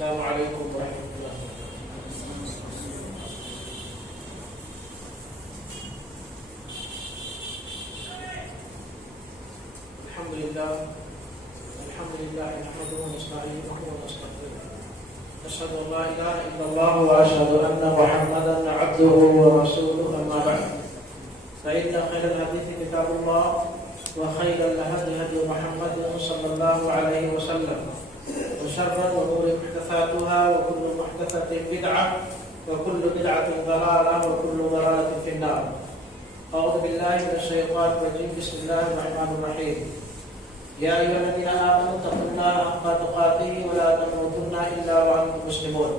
السلام علیکم ورحمۃ اللہ۔ الحمد لله نحمده ونستعينه ونستغفره أشهد أن لا إله إلا الله وأشهد أن محمدا عبده ورسوله أما بعد فإن خير الحديث كتاب الله وخير الهدي هدي محمد صلى الله عليه وسلم وشر الأمور محدثاتها وكل محدثة بدعة وكل بدعة ضلالة وكل ضلالة في النار. أعوذ بالله من الشيطان الرجيم. بسم الله الرحمن الرحيم. يا أيها الذين آمنوا اتقوا الله حق تقاته ولا تموتن إلا وأنتم مسلمون.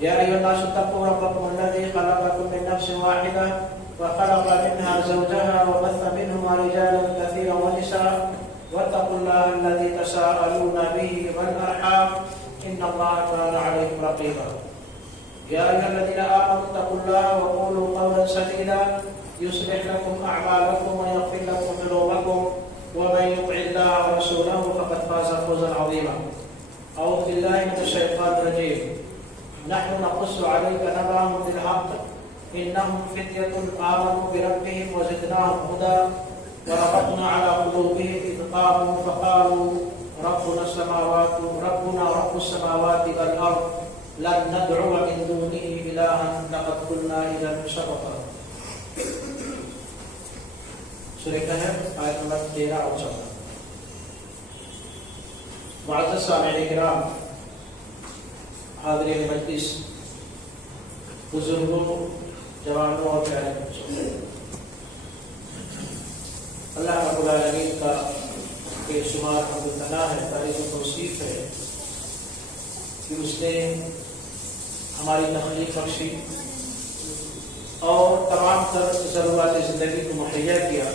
يا أيها الناس اتقوا ربكم الذي خلقكم من نفس واحدة وخلق منها زوجها وبث منهما رجالا كثيرا ونساء واتقوا الله الذي تساءلون به والأرحام إن الله كان عليكم رقيبا. يا أيها الذين آمنوا اتقوا الله وقولوا قولا سديدا يصلح لكم أعمالكم ويغفر لكم ذنوبكم ومن يطع الله ورسوله فقد فاز فوزا عظيما. أعوذ بالله من الشيطان الرجيم. نحن نقص عليك نبأهم بالحق إنهم فتية آمنوا بربهم وزدناهم هدى وربطنا على قلوبهم إذ قاموا فقالوا ربنا رب السماوات والأرض لن ندعو من دونه إلها لقد قلنا إذا شططا. سورہ کہف آیت نمبر 13 اور 14. معزز سامعین کرام، حاضرین مجلس، بزرگوں، جوانوں اور پیارے بچوں، اللہ رب العالمین کا بے شمار حمد و ثنا ہے، تعریف و توصیف ہے کہ اس نے ہماری تخلیق بخشی اور تمام تر ضرورات زندگی کو مہیا کیا.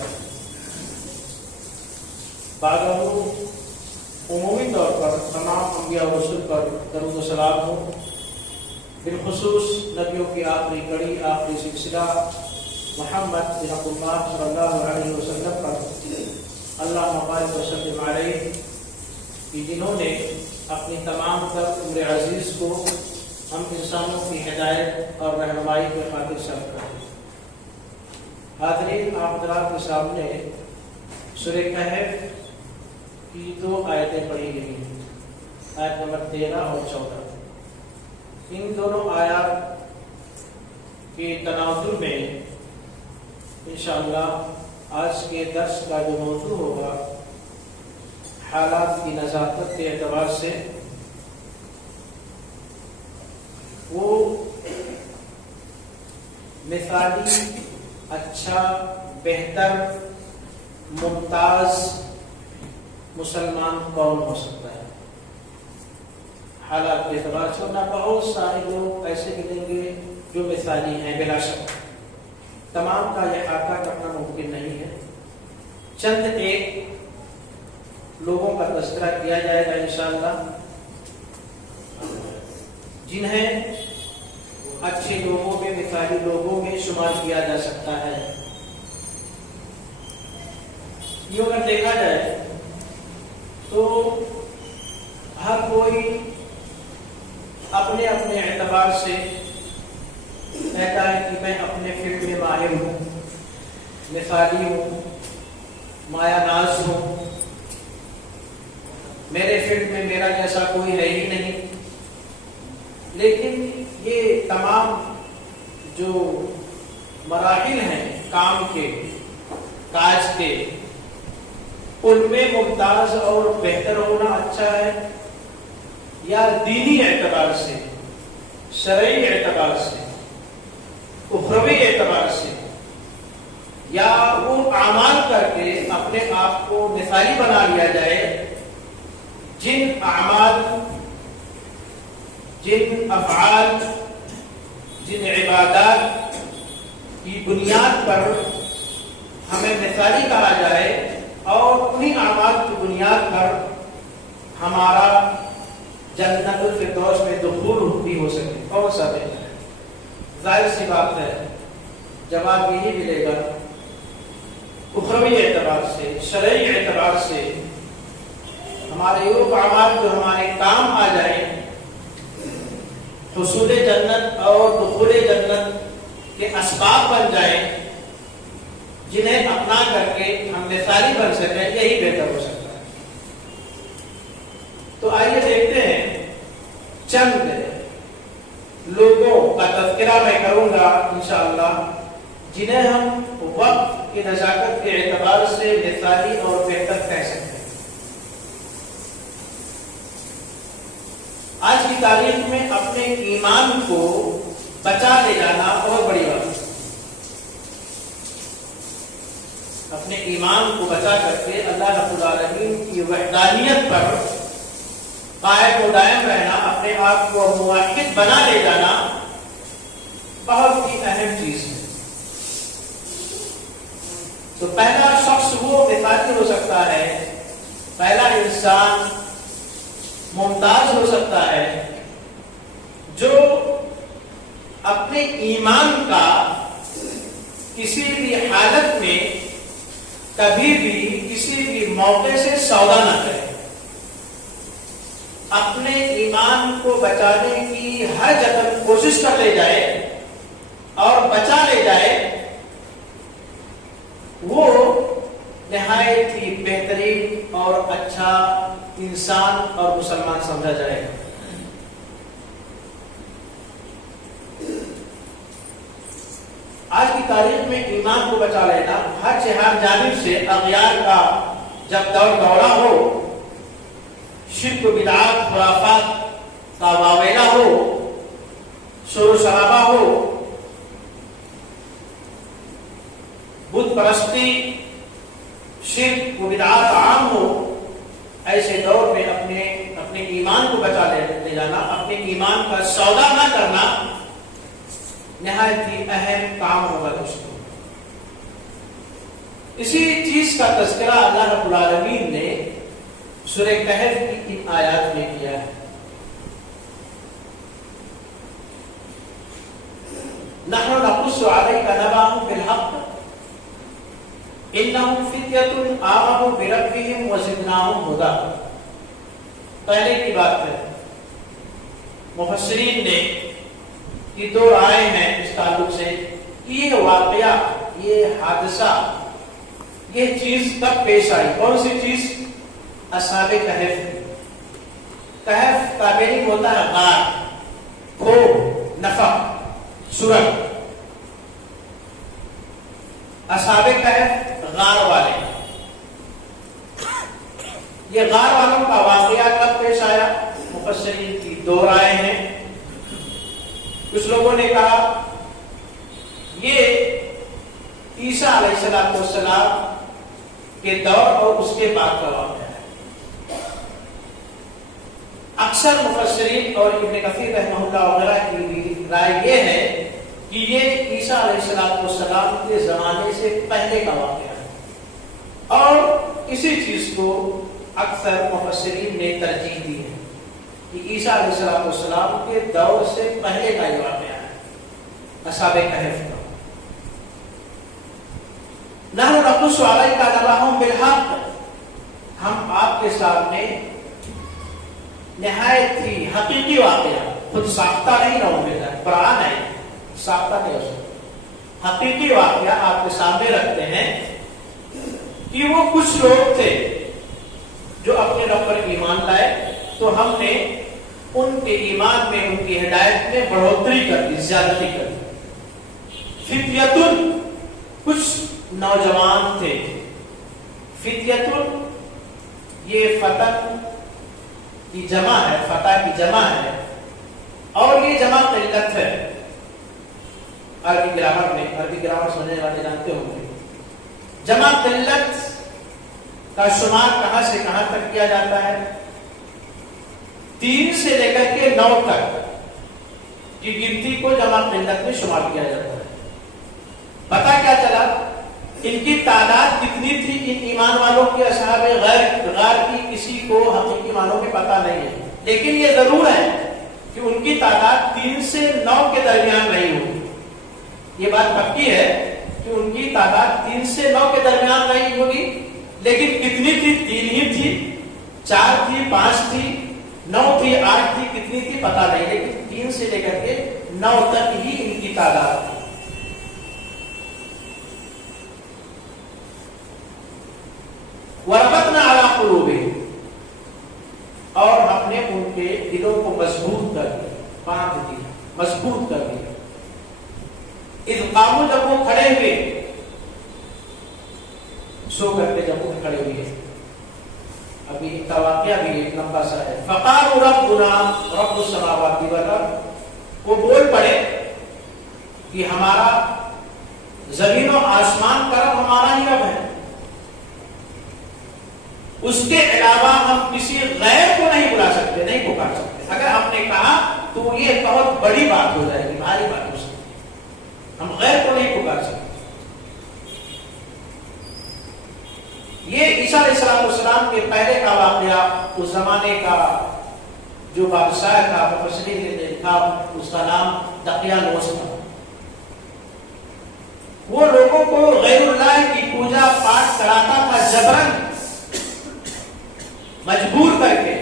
عمومی طور پر تمام انبیاء و رسول پر درود و سلام ہو، بالخصوص نبیوں کی آخری کڑی، آخری سلسلہ محمد بن عبد اللہ صلی اللہ علیہ وسلم پر اللہ بارک وسلم علیہ، کہ جنہوں نے اپنی تمام تر عمر عزیز کو ہم انسانوں کی ہدایت اور رہنمائی کے خاطر صرف کریں. حاضرین، آپ حضرات کے سامنے سورہ کہف کی 2 آیتیں پڑھی گئی ہیں، آیت نمبر 13 اور 14. ان دونوں آیات کے تناظر میں انشاءاللہ آج کے درس کا جو موضوع ہوگا، حالات کی نزاکت کے اعتبار سے وہ مثالی، اچھا، بہتر، ممتاز مسلمان کون ہو سکتا ہے. حالات کے اعتبار سے نہ بہت سارے لوگ ایسے ملیں گے جو مثالی ہیں، بلا شک تمام کا احاطہ کرنا ممکن نہیں ہے. چند ایک لوگوں کا تذکرہ کیا جائے گا انشاءاللہ، جنہیں اچھے لوگوں میں، مثالی لوگوں میں شمار کیا جا سکتا ہے. یہ اگر دیکھا جائے تو ہر کوئی اپنے اپنے اعتبار سے کہتا ہے کہ میں اپنے فیلڈ میں ماہر ہوں، مثالی ہوں، مایا ناز ہوں، میرے فیلڈ میں میرا جیسا کوئی ہے ہی نہیں. لیکن یہ تمام جو مراحل ہیں کام کے، کاج کے، ان میں ممتاز اور بہتر ہونا اچھا ہے، یا دینی اعتبار سے، شرعی اعتبار سے، اخروی اعتبار سے، یا وہ اعمال کر کے اپنے آپ کو مثالی بنا لیا جائے جن اعمال، جن افعال، جن عبادات کی بنیاد پر ہمیں مثالی کہا جائے اور انہی اعمال کی بنیاد پر ہمارا جنت الفردوس میں دخول بھی ہو سکے. کون سا بہتر ہے؟ ظاہر سی بات ہے جواب یہی ملے گا اخروی اعتبار سے، شرعی اعتبار سے ہمارے وہ اعمال جو ہمارے کام آ جائیں حصول جنت اور دخول جنت کے اسباب بن جائیں، جنہیں اپنا کر کے ہم مثالی بن سکیں، یہی بہتر ہو سکتا ہے۔ تو آئیے دیکھتے ہیں چند لوگوں کا تذکرہ میں کروں گا انشاءاللہ، جنہیں ہم وقت کی نزاکت کے اعتبار سے مثالی اور بہتر کہہ سکتے ہیں۔ آج کی تاریخ میں اپنے ایمان کو بچا لے جانا بہت بڑی بات ہے۔ اپنے ایمان کو بچا کر کے اللہ رب العالمین کی وحدانیت پر قائم و دائم رہنا، اپنے آپ کو موحد بنا لے جانا بہت ہی اہم چیز ہے۔ تو پہلا شخص وہ مثالی ہو سکتا ہے، پہلا انسان ممتاز ہو سکتا ہے جو اپنے ایمان کا کسی بھی حالت میں کبھی بھی کسی بھی موقع سے سودا نہ کرے، اپنے ایمان کو بچانے کی ہر جگہ کوشش کر لے جائے اور بچا لے جائے، وہ نہایت ہی بہترین اور اچھا انسان اور مسلمان سمجھا جائے گا۔ آج کی تاریخ میں ایمان کو بچا لینا ہر جانب سے اغیار کا جب دور دوڑا ہو، شرک و بدعات خرافات کا واویلا ہو، شور و شرابہ ہو، بت پرستی، شرک و بدعات عام ہو، ایسے دور میں اپنے ایمان کو بچا لے جانا، اپنے ایمان کا سودا نہ کرنا نہایت ہی اہم کام ہوگا دوستوں۔ اسی چیز کا تذکرہ اللہ رب العالمین نے سورہ کہف کی ان آیات میں کیا ہے۔ نحن نقص عليك نبأهم بالحق انهم فتية آمنوا بربهم وزدناهم هدى۔ پہلے کی بات ہے، مفسرین نے یہ دو رائے ہیں اس تعلق سے کہ یہ واقعہ، یہ حادثہ، یہ چیز کب پیش آئی، کون سی چیز؟ اصحاب کہف۔ کہف کا معنی ہوتا ہے غار، کھو، نفق، سرنگ۔ اصحاب کہف غار والے، یہ غار والوں کا واقعہ کب پیش آیا؟ مفسرین کی دو رائے ہیں۔ کچھ لوگوں نے کہا یہ عیسیٰ علیہ السلام کے دور اور اس کے بعد کا واقعہ ہے۔ اکثر مفسرین اور ابن کثیر رحمہ اللہ وغیرہ کی رائے یہ ہے کہ یہ عیسیٰ علیہ السلام کے زمانے سے پہلے کا واقعہ ہے، اور اسی چیز کو اکثر مفسرین نے ترجیح دی ہے کہ عیسیٰ علیہ السلام کے دور سے پہلے کا یہ واقعہ ہے، اصحاب کہف کا۔ نحن نقص علیک نبأهم بالحق، ہم آپ کے سامنے نہایت ہی حقیقی واقعہ، خود ساختہ نہیں رہوں گے، قرآن ہے، ساختہ نہیں ہو سکتا، حقیقی واقعہ آپ کے سامنے رکھتے ہیں کہ وہ کچھ لوگ تھے جو اپنے رب پر ایمان لائے، تو ہم نے ان کے ایمان میں، ان کی ہدایت میں بڑھوتری کر دی، زیادتی کر دی۔ فتیتن، کچھ نوجوان تھے۔ فتیتن یہ فتن کی جمع ہے، فتح کی جمع ہے، اور یہ جمع قلت ہے۔ عربی گرامر میں، عربی گرامر سمجھنے والے جانتے ہوں گے، جمع قلت کا شمار کہاں سے کہاں تک کیا جاتا ہے؟ 3 سے لے کر کے 9 تک کی گنتی کو جمع قلت میں شمار کیا جاتا ہے۔ پتہ کیا چلا؟ ان کی تعداد کتنی تھی ان ایمان والوں کے اصحاب غار کی کسی کو حقیقی معنوں میں پتہ نہیں ہے، لیکن یہ ضرور ہے کہ ان کی تعداد 3 سے 9 کے درمیان رہی ہوگی۔ یہ بات پکی ہے کہ ان کی تعداد 3 سے 9 کے درمیان رہی ہوگی، لیکن کتنی تھی؟ 3 ہی تھی، 4 تھی، 5 تھی، 9 تھی، 8 تھی، کتنی تھی پتہ نہیں، لیکن 3 سے لے کر 9 تک ہی ان کی تعداد ہے. وَرَبَطْنَا عَلَىٰ قُلُوبِهِمْ، اور ہم نے ان کے دلوں کو مضبوط کر دیا، باندھ دیا، مضبوط کر دیا. اذ قاموا، جب وہ کھڑے ہوئے، سو کر کے جب وہ کھڑے ہوئے. ابھی ان کا واقعہ بھی ایک لمبا سا ہے. فقالوا ربنا رب السماوات والارض، وہ بول پڑے کہ ہمارا زمین و آسمان کا رب ہمارا ہی رب ہے، اس کے علاوہ ہم کسی غیر کو نہیں بلا سکتے، نہیں پکار سکتے. اگر ہم نے کہا تو یہ بہت بڑی بات ہو جائے گی، بھاری بات ہو سکتی ہے. ہم غیر کو نہیں پکار سکتے. یہ عیسیٰ علیہ السلام کے پہلے کا واقعہ، اس زمانے کا جو بادشاہ تھا، مفسرین نے لکھا اس کا نام دقیانوس تھا. وہ لوگوں کو غیر اللہ کی پوجا پاٹ کراتا تھا جبرن، مجبور کر کے.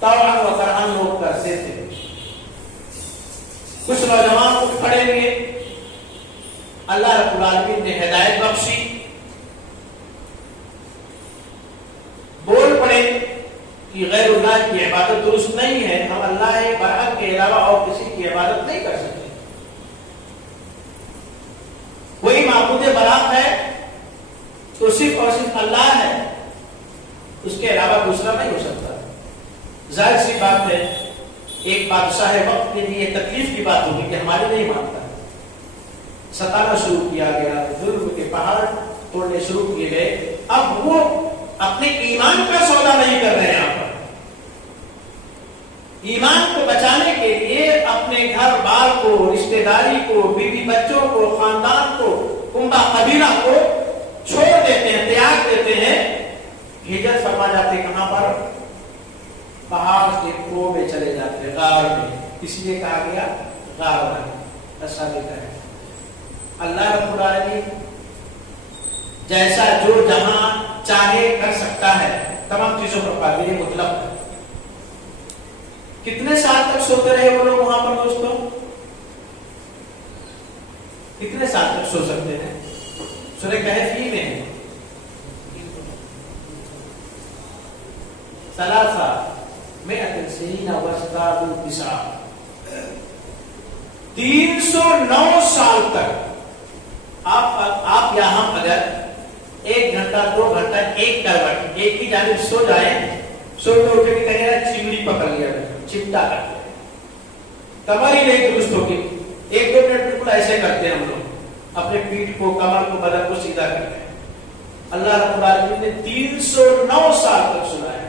طوعاً و کرہاً لوگ کرتے تھے. کچھ نوجوان اٹھ کھڑے ہوئے، اللہ رب العالمین نے ہدایت بخشی، بول پڑے کہ غیر اللہ کی عبادت درست نہیں ہے، ہم اللہ برحق کے علاوہ اور کسی کی عبادت نہیں کر سکتے. وہی معبود برحق ہے تو صرف اور صرف اللہ ہے، اس کے علاوہ دوسرا نہیں ہو سکتا. ظاہر سی بات ہے، ایک بادشاہ وقت کے لیے تکلیف کی بات ہوگی کہ ہمارے نہیں مانتا. ستانا شروع کیا گیا، ظلم کے پہاڑ توڑنے شروع کیے گئے. اب وہ اپنے ایمان کا سودا نہیں کر رہے ہیں. یہاں پر ایمان کو بچانے کے لیے اپنے گھر بار کو، رشتہ داری کو، بیوی بچوں کو، خاندان کو، کنبہ قبیلہ کو چھوڑ دیتے ہیں، تیاگ دیتے ہیں. ہجرت فرما جاتے ہیں. کہاں پر؟ پہاڑ کے کنویں میں چلے جاتے ہیں، غار میں. اس لیے کہا گیا غار میں. ایسا لکھا ہے. اللہ رب العالمین جیسا جو جہاں چاہے کر سکتا ہے، تمام چیزوں پر قادر مطلق ہے. کتنے سال تک سوتے رہے وہ لوگ وہاں پر دوستوں؟ کتنے سال تک سو سکتے ہیں؟ سورہ کہف ہی میں 309 سال تک. آپ یہاں اگر 1 گھنٹہ 2 گھنٹہ ایک کروٹ ایک ہی جانب سو جائیں، سو کے اٹھ کے کہیں نا چمڑی پکڑ لیا، چمٹا کرتے ہیں، کمر ہی نہیں درست ہوگی. 1-2 منٹ بالکل ایسے کرتے ہیں ہم لوگ، اپنے پیٹھ کو، کمر کو، بدن کو سیدھا کرتے ہیں. اللہ رب العالمین نے 309 سال تک سنا ہے.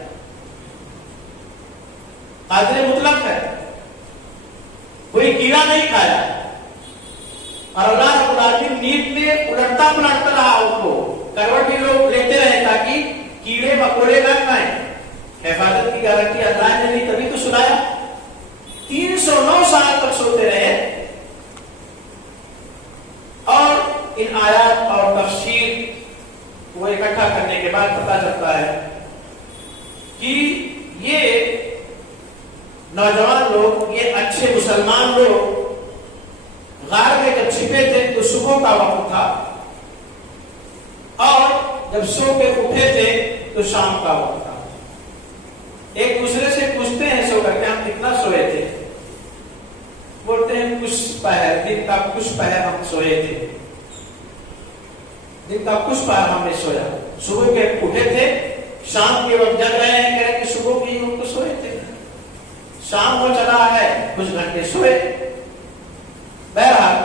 قادر مطلق ہے، کوئی کیڑا نہیں کھایا. اور اللہ رب العالمین نیند میں الٹتا پلٹتا رہا ان کو، کروٹ بھی لوگ لیتے رہے تاکہ کیڑے مکوڑے نہ کھائیں. حفاظت کی گارنٹی اللہ نے دی، تبھی تو سنایا. 309 سال تک سوتے رہے. اور ان آیات اور تفسیر وہ اکٹھا کرنے کے بعد پتہ چلتا ہے کہ یہ نوجوان لوگ، یہ اچھے مسلمان لوگ غار میں جب چھپے تھے تو صبح کا وقت تھا، اور جب سو کے اٹھے تھے تو شام کا وقت تھا. ایک دوسرے سے پوچھتے ہیں سو کر کے، ہم کتنا سوئے تھے؟ بولتے ہیں کچھ پہر، دن کا کچھ پہر ہم سوئے تھے، دن کا کچھ پہر ہم نے سویا. صبح کے اٹھے تھے، شام کے وقت جگ رہے ہیں، کہہ رہے کہ صبح کی ہم کو سوئے تھے، شام ہو چلا ہے، کچھ گھنٹے سوئے. بہرحال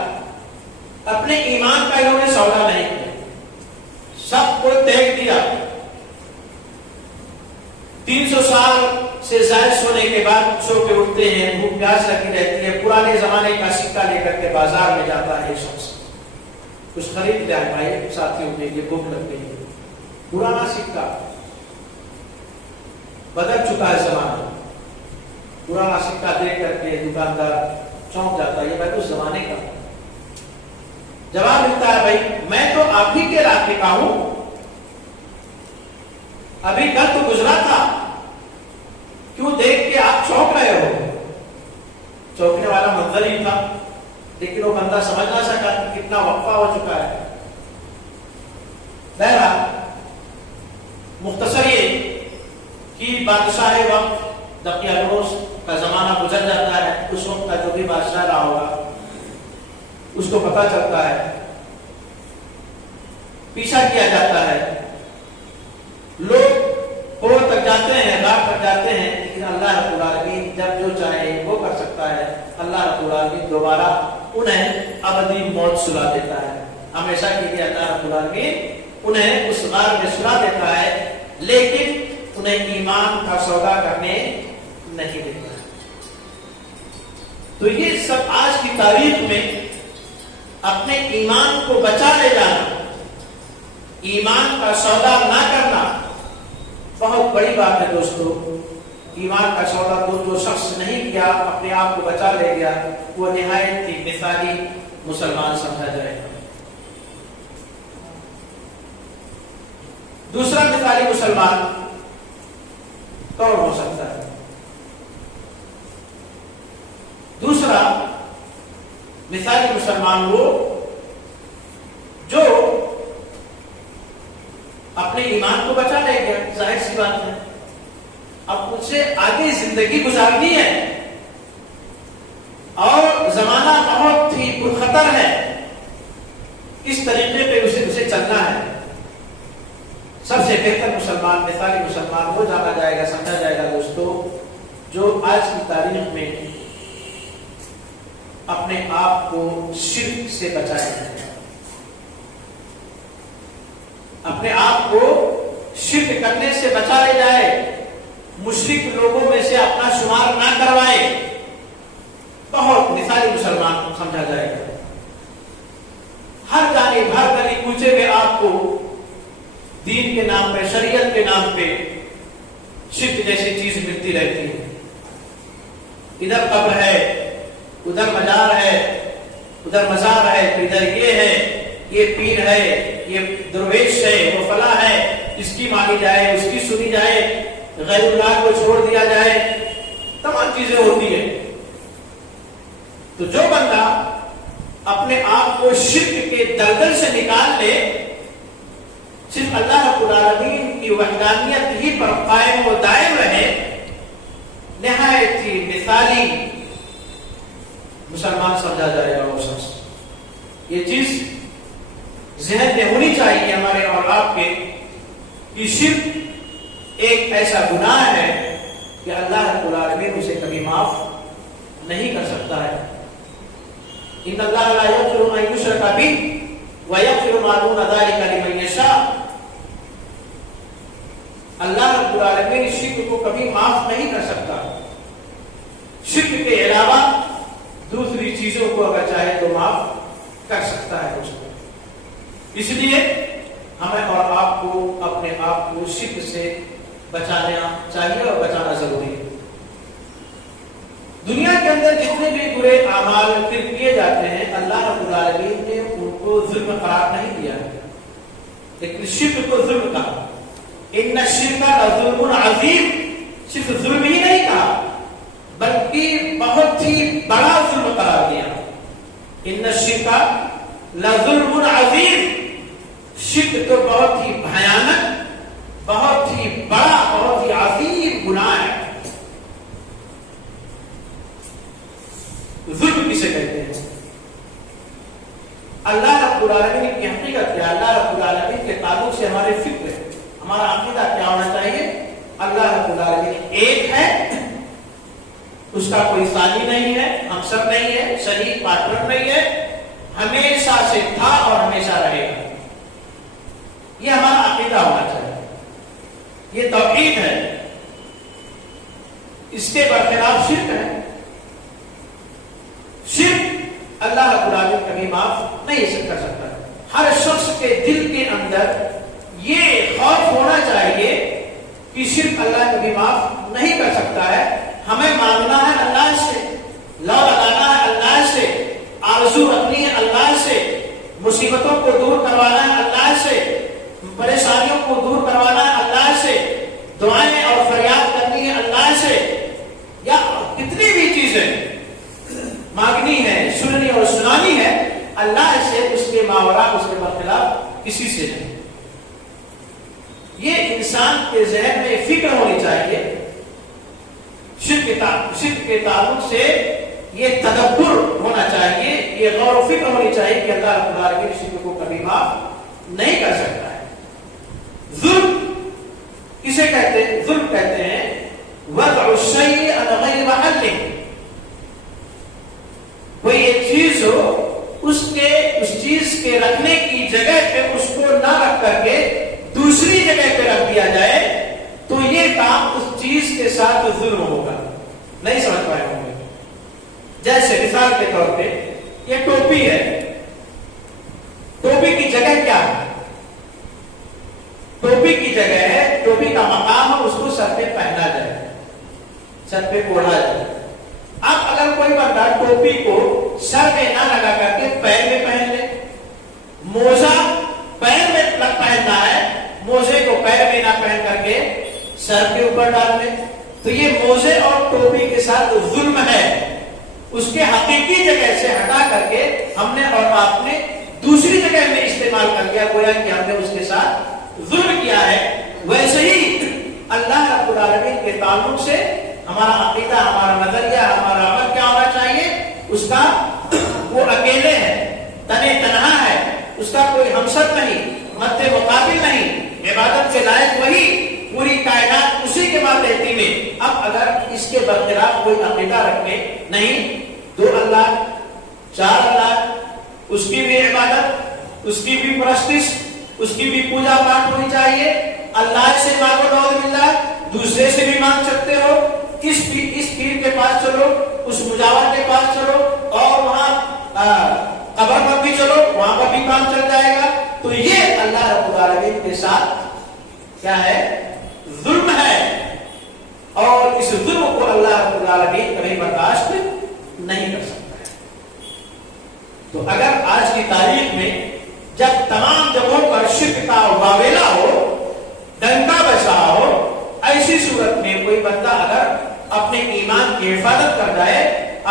اپنے ایمان کا انہوں نے سودا نہیں کیا، سب کو دیکھ دیا. 300 سال سے زائد سونے کے بعد سو کے اٹھتے ہیں، بھوک پیاس لگی رہتی ہے. پرانے زمانے کا سکہ لے کر کے بازار میں جاتا ہے شخص، کچھ خرید لیا ہے بھائی ساتھیوں کے لیے، بھوک لگ گئی. پرانا سکہ، بدل چکا ہے زمانہ. پرانا سکہ دیکھ کر کے دکاندار چونک جاتا ہے، یہ بھائی اس زمانے کا. جواب ملتا ہے، بھائی میں تو آپ ہی کے علاقے کا ہوں، ابھی کل تو گزرا تھا، کیوں دیکھ کے آپ چونک رہے ہو؟ چونکنے والا ذلیل تھا، لیکن وہ بندہ سمجھ نہ سکا کہ کتنا وقفہ ہو چکا ہے۔ بہرحال مختصر یہ کہ بادشاہ وقت دقیانوس کا زمانہ گزر جاتا ہے، اس وقت کا جو بھی بادشاہ رہا ہوگا اس کو پتہ چلتا ہے، پیچھا کیا جاتا ہے، لوگ پور تک جاتے ہیں، غار تک جاتے ہیں، لیکن اللہ رب العالمین جب جو چاہے وہ کر سکتا ہے۔ اللہ رب العالمین دوبارہ انہیں ابدی موت سلا دیتا ہے، ہمیشہ کے لیے اللہ رب العالمین انہیں اس غار میں سلا دیتا ہے، لیکن انہیں ایمان کا سودا کرنے نہیں دیتا۔ تو یہ سب آج کی تاریخ میں اپنے ایمان کو بچا لے جانا، ایمان کا سودا نہ کرنا بہت بڑی بات ہے دوستو۔ ایمان کا سودا تو جو شخص نہیں کیا، اپنے آپ کو بچا لے گیا، وہ نہایت ہی مثالی مسلمان سمجھا جائے گا۔ دوسرا مثالی مسلمان کون ہو سکتا ہے؟ دوسرا مثالی مسلمان وہ جو اپنے ایمان کو بچا لے گیا، ظاہر سی بات ہے، اب ان سے آگے زندگی گزارنی ہے اور زمانہ بہت ہی پرخطر ہے، اس طریقے پہ اسے چلنا ہے۔ سب سے بہتر مسلمان، مثالی مسلمان وہ جانا جائے گا، سمجھا جائے گا دوستو، جو آج کی تاریخ میں اپنے آپ کو شرک سے بچائے گا، اپنے آپ کو شرک کرنے سے بچا لے جائے، مشرک لوگوں میں سے اپنا شمار نہ کروائے، بہت مثالی مسلمان سمجھا جائے گا۔ ہر جانب ہر گلی کوچے میں آپ کو دین کے نام پہ، شریعت کے نام پہ شرک جیسی چیز ملتی رہتی ہے، ادھر قبر ہے، ادھر مزار ہے، ادھر مزار ہے، ادھر یہ ہے، یہ پیر ہے، یہ درویش ہے، وہ فلاں ہے، اس کی مانی جائے، اس کی سنی جائے، غیر اللہ کو چھوڑ دیا جائے، تمام چیزیں ہوتی ہیں۔ تو جو بندہ اپنے آپ کو شرک کے دلدل سے نکال لے، صرف اللہ رب العالمین کی وحدانیت ہی پر قائم و دائم رہے، نہایت ہی مثالی مسلمان سمجھا جائے گا وہ شخص۔ یہ چیز ذہن میں ہونی چاہیے ہمارے اور آپ کے کہ شرک ایک ایسا گناہ ہے کہ اللہ رب العالمین اسے کبھی معاف نہیں کر سکتا ہے۔ ان اللہ لا یغفر ان یشرک بہ ویغفر ما دون ذلک لمن یشاء۔ اللہ رب العالمین شرک کو کبھی معاف نہیں کر سکتا، شرک کے علاوہ دوسری چیزوں کو اگر چاہے تو معاف کر سکتا ہے اس کو۔ اس لیے ہمیں اور آپ کو اپنے آپ کو شرک سے بچانا چاہیے اور بچانا ضروری ہے۔ دنیا کے اندر جتنے بھی برے اعمال کیے جاتے ہیں، اللہ رب العالمین نے ان کو ظلم قرار نہیں دیا ہے، لیکن شرک کو ظلم کہا۔ ان الشرک لظلم عظیم، صرف ظلم ہی نہیں کہا بلکہ بہت ہی بڑا ظلم قرار دیا۔ ان الشرک لظلم عظیم، شرک تو بہت ہی بھیانک، بہت ہی بڑا، بہت ہی عظیم گناہ ہے۔ ظلم کسے کہتے ہیں؟ اللہ رب العالمین کی حقیقت کیا؟ اللہ رب العالمین کے تعلق سے ہمارے فکر ہے، ہمارا عقیدہ کیا ہونا چاہیے؟ اللہ رب العالمین ایک ہے، اس کا کوئی ثانی نہیں ہے، ہمسر نہیں ہے، شریک پارٹنر نہیں ہے، ہمیشہ سے تھا اور ہمیشہ رہے گا۔ یہ ہمارا عقیدہ ہونا چاہیے، یہ توحید ہے۔ اس کے برخلاف شرک ہے، شرک اللہ رب العالمین کبھی معاف نہیں کر سکتا۔ ہر شخص کے دل کے اندر یہ خوف ہونا چاہیے کہ شرک اللہ کبھی معاف نہیں کر سکتا ہے۔ ہمیں مانگنا ہے اللہ سے، لو لگانا ہے اللہ سے، آرزو رکھنی ہے اللہ سے، مصیبتوں کو دور کروانا ہے اللہ سے، پریشانیوں کو دور کروانا ہے اللہ سے، دعائیں اور فریاد کرنی ہے اللہ سے، یا کتنی بھی چیزیں مانگنی اللہ سے، اس کے ماورا، اس کے برخلاف کسی سے نہیں. یہ انسان کے ذہن میں فکر ہونی چاہیے. شرک کے تعلق سے یہ تدبر ہونا چاہیے، یہ غور و فکر ہونی چاہیے کہ اللہ رب العالمین شرک کو کبھی معاف نہیں کر سکتا ہے. ظلم کسے کہتے ہیں؟ ظلم کہتے ہیں وضع الشیء علی غیر محلہ. کوئی ایک چیز ہو، اس چیز کے رکھنے کی جگہ پہ اس کو نہ رکھ کر کے دوسری جگہ پہ رکھ دیا جائے تو یہ کام اس چیز کے ساتھ ظلم ہوگا. نہیں سمجھ پائے ہوں گے. جیسے مثال کے طور پہ یہ ٹوپی ہے، ٹوپی کی جگہ کیا ہے؟ ٹوپی کی جگہ ہے، ٹوپی کا مقام ہے اس کو سر پہ پہنا جائے، سر پہ اوڑھا جائے. اب اگر کوئی بندہ ٹوپی کو سر پہ نہ لگا کر کے پیر میں پہن لے، موزہ پیر میں پہننا ہے، موزے کو پیر میں نہ پہن کر کے سر کے اوپر ڈال لے، تو یہ موزے اور ٹوپی کے ساتھ ظلم ہے. اس کے حقیقی جگہ سے ہٹا کر کے ہم نے اور آپ نے دوسری جگہ میں استعمال کر دیا، گویا کہ ہم نے اس کے ساتھ ظلم کیا ہے. ویسے ہی اللہ رب العالمین کے تعلق سے ہمارا عقیدہ، ہمارا نظریہ، ہمارا عمل کیا ہونا چاہیے؟ اس کا وہ اکیلے ہے، تنے تنہا ہے، اس کا کوئی ہمسر نہیں، مد مقابل نہیں، عبادت کے لائق وہی، پوری کائنات اسی کے ماتحتی میں. اب اگر اس کے برخلاف کوئی عقیدہ رکھے، نہیں 2 اللہ 4 اللہ، اس کی بھی عبادت، اس کی بھی پرستش، اس کی بھی پوجا پاٹ ہونی چاہیے. اللہ سے مانگو نعوذ باللہ، دوسرے سے بھی مانگ سکتے ہو، اس پیر کے پاس چلو، اس مجاور کے پاس چلو، اور وہاں قبر پر بھی چلو، وہاں پر بھی کام چل جائے گا. تو یہ اللہ رب العالمین کے ساتھ کیا ہے؟ ظلم ہے. اور اس ظلم کو اللہ رب العالمین کبھی برداشت نہیں کر سکتا ہے. تو اگر آج کی تاریخ میں جب تمام جگہوں پر شرک کا واویلا ہو، ڈنکا بجا ہو، ایسی صورت میں کوئی بندہ اگر اپنے ایمان کی حفاظت کر جائے،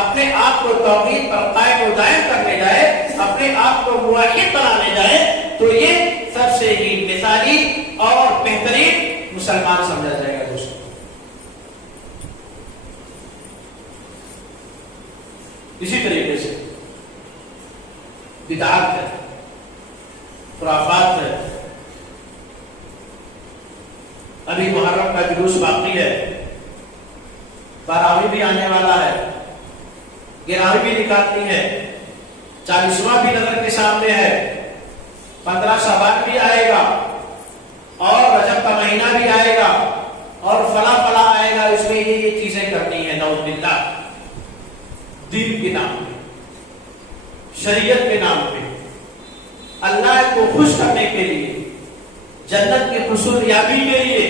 اپنے آپ کو توحید پر قائم و دائم کرنے جائے، اپنے آپ کو موحد بنانے جائے، تو یہ سب سے ہی مثالی اور بہترین مسلمان سمجھا جائے گا. دوستوں، اسی طریقے سے بدعات ہے، خرافات ہے. ابھی محرم کا جلوس باقی ہے، 12ویں بھی آنے والا ہے، 11ویں بھی نکالتی ہے، 40واں بھی نظر کے سامنے ہے، 15 شعبان بھی آئے گا، اور رجب کا مہینہ بھی آئے گا، اور فلا آئے گا. اس میں یہ چیزیں کرنی ہے نعوذ باللہ، دین کے نام پہ، شریعت کے نام پہ، اللہ کو خوش کرنے کے لیے، جنت کے حصول یابی کے لیے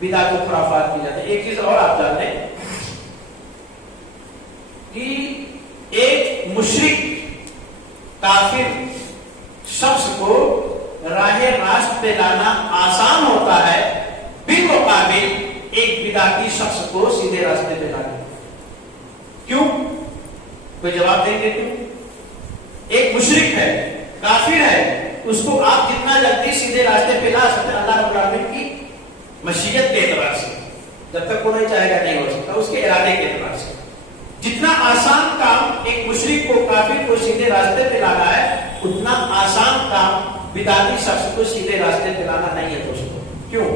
بدعت و خرافات کی جاتے ہیں. ایک چیز اور آپ جانتے ہیں کہ ایک مشرک کافر شخص کو راہ راست پہ لانا آسان ہوتا ہے بالمقابل ایک بدعتی شخص کو سیدھے راستے پہ لانا. کیوں؟ کوئی جواب دیں گے کیوں؟ ایک مشرک ہے، کافر ہے، اس کو آپ جتنا جلدی سیدھے راستے پہ لا سکتے ہیں اللہ رب العالمین کی مشیت کے اعتبار سے. جب تک وہ نہیں چاہے گا نہیں ہو سکتا، اس کے ارادے کے اعتبار سے. جتنا آسان کام ایک مشرک کو، کافر کو سیدھے راستے پہ لانا ہے، اتنا آسان کام بدعتی شخص کو سیدھے راستے پہ لانا نہیں ہے دوستوں. کیوں؟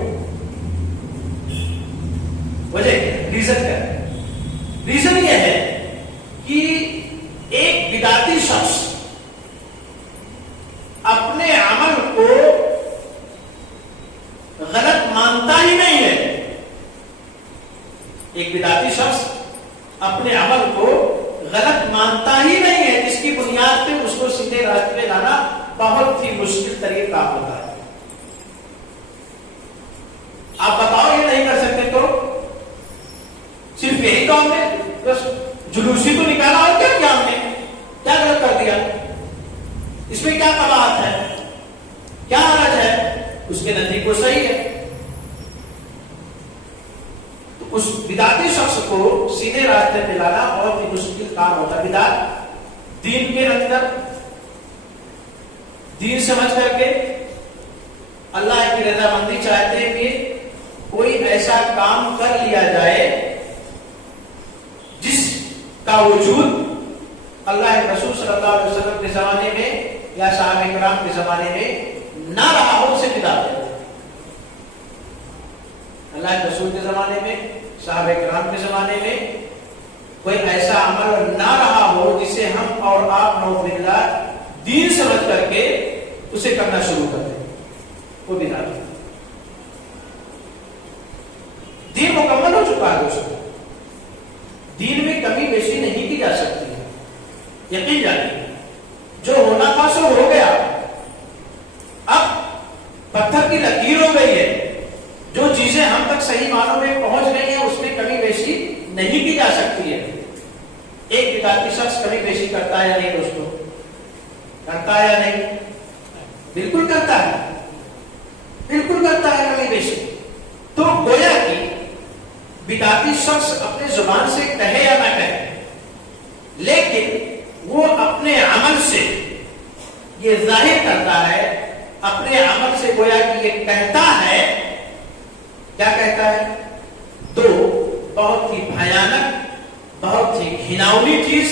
وجہ ریزن کیا ہے؟ ریزن یہ ہے کہ ایک بدعتی شخص اپنے عمل کو غلط مانتا ہی نہیں ہے. ایک بدعتی شخص اپنے عمل کو غلط مانتا ہی نہیں ہے، جس کی بنیاد پہ اس کو سیدھے راستے پہ لانا بہت ہی مشکل ترین کام ہوتا ہے. آپ بتاؤ یہ نہیں کر سکتے تو صرف یہی تو ہم نے بس جلوسی تو نکالا، اور کیا کیا ہم نے؟ کیا غلط کر دیا؟ اس میں کیا قباحت ہے؟ کیا حرج ہے؟ اس کے نزدیک وہ صحیح ہے. تو اس بدعتی شخص کو سیدھے راستے پہ لانا بہت ہی مشکل کام ہوتا ہے. بدعت دین کے اندر دین سمجھ کر کے اللہ کی رضامندی چاہتے ہیں کہ کوئی ایسا کام کر لیا جائے جس کا وجود اللہ رسول صلی اللہ علیہ وسلم کے زمانے میں یا صحابہ کرام کے زمانے میں نہ رہا ہو، اسے بدعت ہے۔ اللہ کے رسول کے زمانے میں، صحابہ کرام کے زمانے میں کوئی ایسا عمل نہ رہا ہو جسے ہم اور آپ نعوذ باللہ دین سمجھ کر کے اسے کرنا شروع کر دیں، وہ بدعت ہے۔ دین مکمل ہو چکا ہے دوستوں، دین میں کمی بیشی نہیں کی جا سکتی ہے، یقین جانیے جو ہونا تھا سو ہو گیا، اب پتھر کی لکیر ہو گئی ہے، جو چیزیں ہم تک صحیح معنوں میں پہنچ گئی ہیں اس میں کمی بیشی نہیں کی جا سکتی ہے۔ ایک بدعتی شخص کمی بیشی کرتا ہے یا نہیں دوستوں؟ کرتا ہے یا نہیں؟ بالکل کرتا ہے، بالکل کرتا ہے کمی بیشی۔ تو گویا کہ بدعتی شخص اپنے زبان سے کہے یا نہ کہے، لیکن وہ اپنے عمل سے یہ ظاہر کرتا ہے، اپنے عمل سے گویا کہ یہ کہتا ہے، کیا کہتا ہے؟ دو بہت ہی بھیانک، بہت ہی گھناؤنی چیز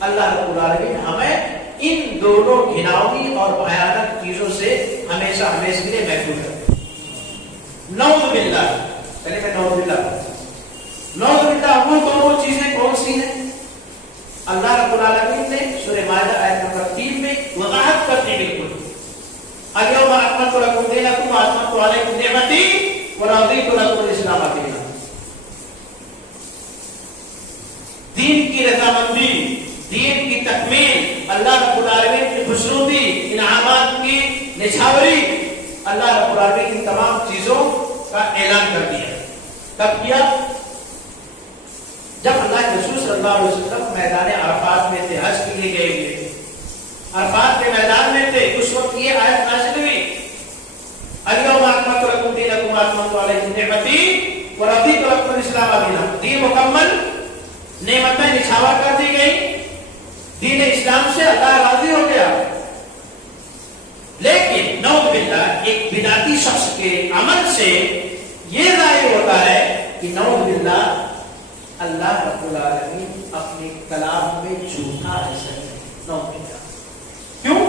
اللہ رب العالمین ہمیں ان دونوں گھناؤنی اور بھیانک چیزوں سے ہمیشہ ہمیشہ کے لیے محفوظ ہے۔ نعوذ باللہ، پہلے میں نعوذ باللہ، نعوذ باللہ وہ دونوں چیزیں کون سی ہیں؟ اللہ رب العالمین نے سورہ مائدہ آیت نمبر 3 میں وضاحت کر دی بالکل، الیوم اکملت لکم دینکم واتممت علیکم نعمتی ورضیت لکم الاسلام دینا۔ دین کی رضامندی، دین کی تکمیل، اللہ رب العالمین کی خوشنودی، انعامات کی نچھاوری، اللہ رب العالمین ان تمام چیزوں کا اعلان کر دیا۔ کب کیا؟ جب اللہ کے رسول صلی اللہ علیہ وسلم میدان عرفات میں تھے، حج کے لیے گئے ہوئے، عرفات کے میدان میں تھے، اس وقت یہ آیت نازل ہوئی، الیوم اکملت لکم دینکم واتممت علیکم نعمتی ورضیت لکم الاسلام دینا۔ دین مکمل، نعمتیں نچھاور کر دی گئی، دین اسلام سے اللہ راضی ہو گیا۔ لیکن نعوذ باللہ ایک بدعتی شخص کے عمل سے یہ ظاہر ہوتا ہے کہ نعوذ باللہ اللہ رب العالمین اپنے کلام میں جھوٹا ایسا ہے، نعوذ باللہ۔ کیوں؟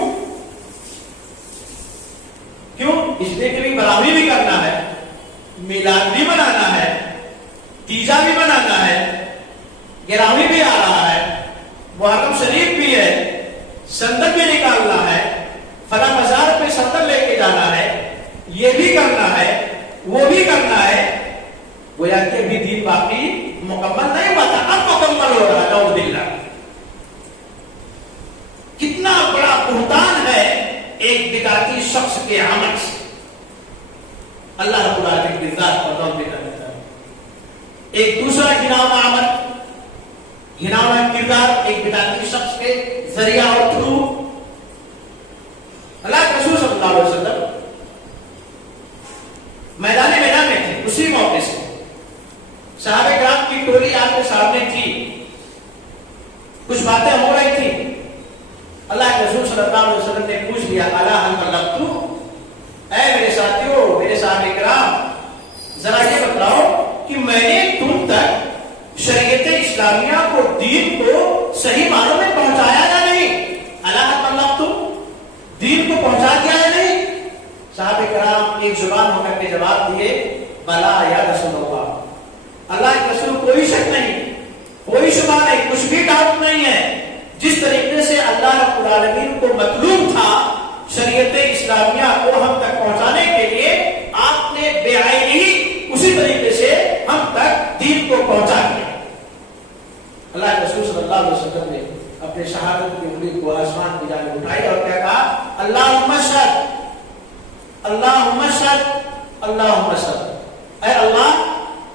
اس لیے کہ براہمی بھی کرنا ہے، میلاد بھی منانا ہے، تیجا بھی منانا ہے، گرامی بھی آ رہا ہے، محرم شریف بھی ہے، سندل بھی نکالنا ہے، فلاں مزار پہ سندل لے کے جانا ہے، یہ بھی کرنا ہے، وہ بھی کرنا ہے، گویا کہ ابھی دین باقی مکمل نہیں ہوا تھا، اب مکمل ہو رہا ہے، نعوذ باللہ۔ کتنا بڑا بہتان ہے ایک بدعتی شخص کے عمل سے، اللہ رب العالمین کی ذات پر نعوذ باللہ دیتا ہے۔ ایک دوسرا گھناؤنا عمل، گھناؤنا کردار ایک بدعتی شخص کے ذریعہ اور تھرو، اللہ کے رسول صلی اللہ علیہ وسلم میدان میں تھے، اسی موقع سے صحابہ کرام کی ٹولی آپ کے سامنے تھی، کچھ باتیں ہو رہی تھی، اللہ کے رسول صلی اللہ علیہ وسلم نے پوچھ لیا، الا هل بلغت، اے میرے ساتھیوں، میرے صحابہ کرام، ذرا یہ بتاؤ کہ میں نے تم تک شریعت اسلامیہ کو، دین کو صحیح معنوں میں پہنچایا یا نہیں؟ الا هل بلغت، دین کو پہنچا دیا یا نہیں؟ صحابہ کرام ایک زبان ہو کر کے جواب دیے، بلا یا رسول اللہ، اللہ کے رسول کوئی شک نہیں، کوئی شبہ نہیں، کچھ بھی ڈاؤٹ نہیں ہے، جس طریقے سے اللہ رب العالمین کو مطلوب تھا شریعت اسلامیہ کو ہم تک پہنچانے کے لیے، آپ نے بے عینی ہی اسی طریقے سے ہم تک دین کو پہنچا دیا۔ اللہ کے رسول صلی اللہ علیہ وسلم نے اپنے شہادت کی انگلی کو آسمان کی جانب اٹھائی اور کیا کہا، اللہم اشہد، اللہم اشہد، اللہم اشہد، اے اللہ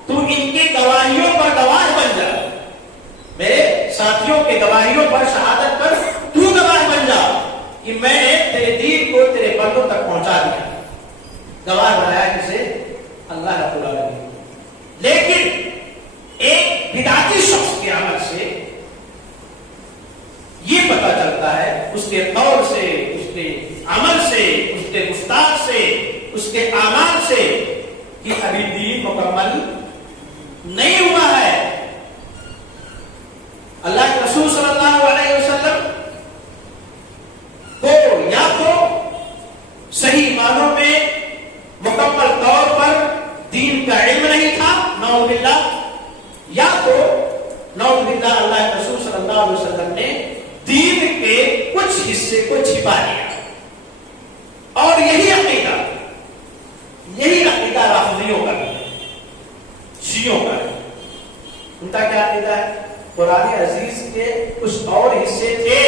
تو ان کی گواہیوں پر گواہ بن جا، میرے ساتھیوں کے گواہیوں پر، شہادت پر تو گواہ بن جا کہ میں نے تیرے دین کو تیرے بندوں تک پہنچا دیا۔ گواہ بنایا کسے؟ اللہ رب العالمین۔ لیکن ایک بدعتی شخص کے عمل سے یہ پتا چلتا ہے، اس کے قول سے، اس کے عمل سے، اس کے گفتار سے، اس کے اعمال سے کہ ابھی دین مکمل نہیں ہوا ہے۔ اللہ کے رسول صلی اللہ علیہ وسلم کو یا تو صحیح معنوں میں مکمل طور پر دین کا علم نہیں تھا، نعوذ باللہ، یا تو نعوذ باللہ اللہ کے رسول صلی اللہ علیہ وسلم نے دین کے کچھ حصے کو چھپا لیا۔ اور یہی عقیدہ رافضیوں کا بھی ہے، شیعوں کا ہے۔ ان کا کیا عقیدہ ہے؟ قرآن عزیز کے کچھ اور حصے تھے،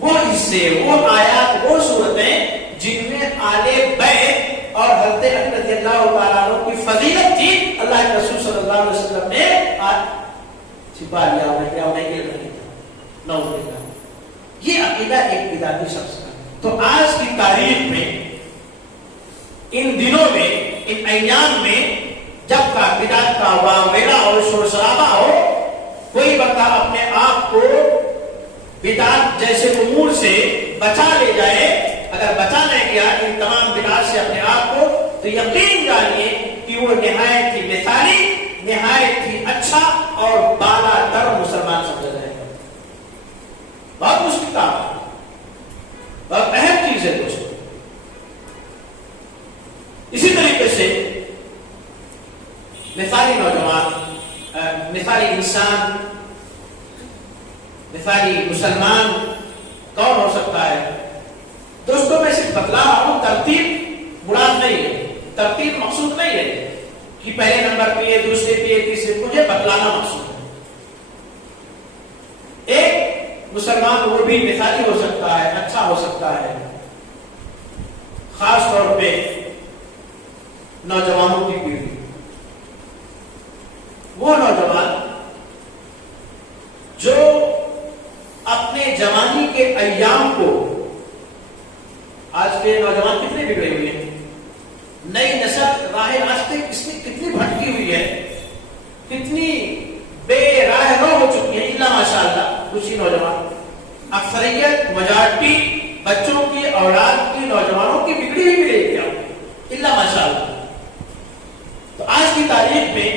وہ حصے، وہ آیات، وہ صورتیں جن میں آل بیت اور حضرت علی رضی اللہ تعالیٰ عنہ کی فضیلت تھی، اللہ کے رسول صلی اللہ علیہ وسلم نے چھپا لیا، انہیں علم نہیں تھا، نعوذ باللہ۔ یہ عقیدہ ایک بدعتی شخص کا۔ تو آج کی تاریخ میں، ان دنوں میں، ان ایام میں جب کا بدعت کا واویلا اور شور شرابہ ہو، کوئی بندہ اپنے آپ کو بدعت جیسے امور سے بچا لے جائے، اگر بچا نہیں گیا ان تمام بدعات سے اپنے آپ کو، تو یقین جانیے کہ وہ نہایت ہی مثالی، نہایت ہی اچھا اور بالا تر مسلمان سمجھا جائے گا۔ بہت مشکل کام ہے، بہت اہم چیز ہے دوستوں۔ اسی طریقے سے مثالی نوجوان، مثالی انسان، مثالی مسلمان کون ہو سکتا ہے؟ دوستوں میں صرف بتلا رہا ہوں، ترتیب مراد نہیں ہے، ترتیب مقصود نہیں ہے کہ پہلے نمبر پہ یہ، دوسرے پہ یہ، تیسرے، مجھے بتلانا مقصود ہے۔ ایک مسلمان وہ بھی مثالی ہو سکتا ہے، اچھا ہو سکتا ہے، خاص طور پہ نوجوانوں کی پیڑھی، وہ نوجوان جو اپنے جوانی کے ایام کو، آج کے نوجوان کتنے بگڑے ہوئے ہیں، نئی نسل راہ راستے کتنی بھٹکی ہوئی ہے، کتنی بے راہ رو ہو چکی ہے، الا ماشاءاللہ کچھ ہی نوجوان، اکثریت میجارٹی بچوں کی، اولاد کی، نوجوانوں کی بگڑی ہوئی ملے گی الا ماشاءاللہ۔ تو آج کی تاریخ میں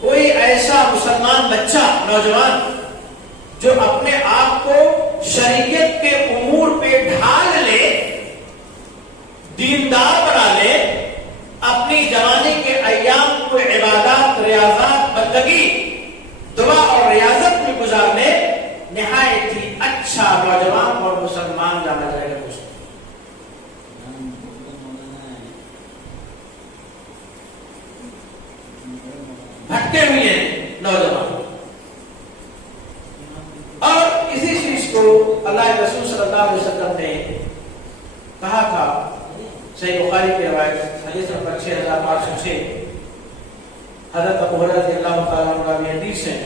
کوئی ایسا مسلمان بچہ، نوجوان جو اپنے آپ کو شریعت کے امور پہ ڈھال لے، دیندار بنا لے، اپنی جوانی کے ایام کو عبادات، ریاضات، بندگی، دعا اور ریاضت میں گزار لے، نہایت ہی اچھا نوجوان اور مسلمان جانا جائے گا۔ بھٹکے ہوئے ہیں نوجوان، اور اسی چیز کو اللہ کے رسول صلی اللہ علیہ وسلم نے کہا تھا، صحیح بخاری کی روایت حدیث نمبر 6806، حضرت ابو ہریرہ رضی اللہ تعالیٰ عنہ کی حدیث ہے،